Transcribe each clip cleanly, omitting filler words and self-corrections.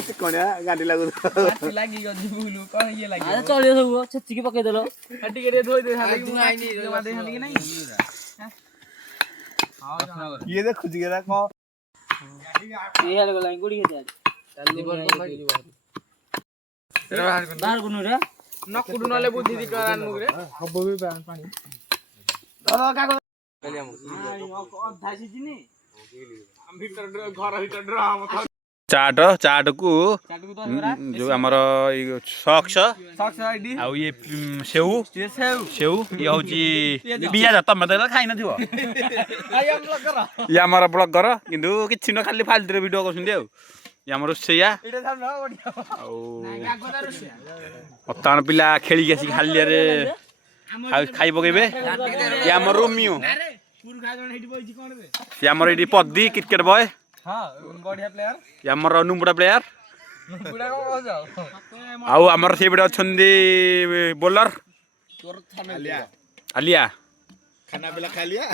चिकणिया गाड़ी लागू लागी गजी बुलु कौन ये लागी अरे चलिए सब छेची के पके देलो हड्डी के धोई दे हाली मु आइनी जमा दे हाली नहीं ये देख खुद गया को ये हाल गला गुड़ी के बाहर गुनु रे न कुडु नले बुद्धि दि करान मुगरे हब्बो भी पानी दादा का चलिए हम अधा सिजिनी हम भीतर घर भीतर ड्राम चाट को जो हमर सॉक्स आईडी आ ये सेऊ ये ये होची बिया जत मते खाइ नथिबो आई हम ब्लॉगर ये हमर ब्लॉगर किंतु किछि न खाली फालतू रे वीडियो करछुंदी आ ये हमर सेया इडे थाम न ओडिया आ अतान पिला खेली गेसी खाली रे खाइ पकेबे ये हमर रोमियो पुर खा जण हेडी बइची कोन रे ये हमर एडी पद्दी क्रिकेट बॉय हां बढ़िया प्लेयर ये हमर नुमुडा प्लेयर बुडा को हो जाओ आउ हमर से बडे अछंदी बॉलर आलिया खाना पिला खा लिया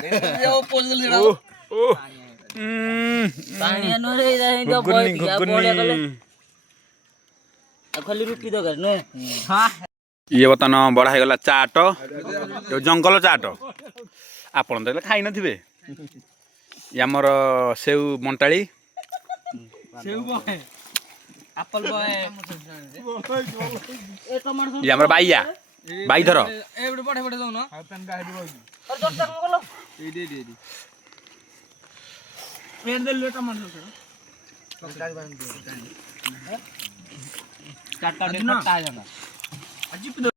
ओ पोल जल्दी ओ पानी न रे इधर बॉय क्या बॉय गले खाली रुकी दो कर ने हां ये बतन बड़ा गला चाट यो जंगल चाट आपण तो खाइ नथिबे यामर सेउ मंटाली सेउ बॉय एप्पल बॉय ए टमाटर ये हमर बाईया बाई धर ए बडे बडे बडे जाऊ न पेन का हेडी बॉय और दस टका बोलो ए दे पेन दे ले टमाटर स्टार्ट कर दे कट्टा जाना अजीब दो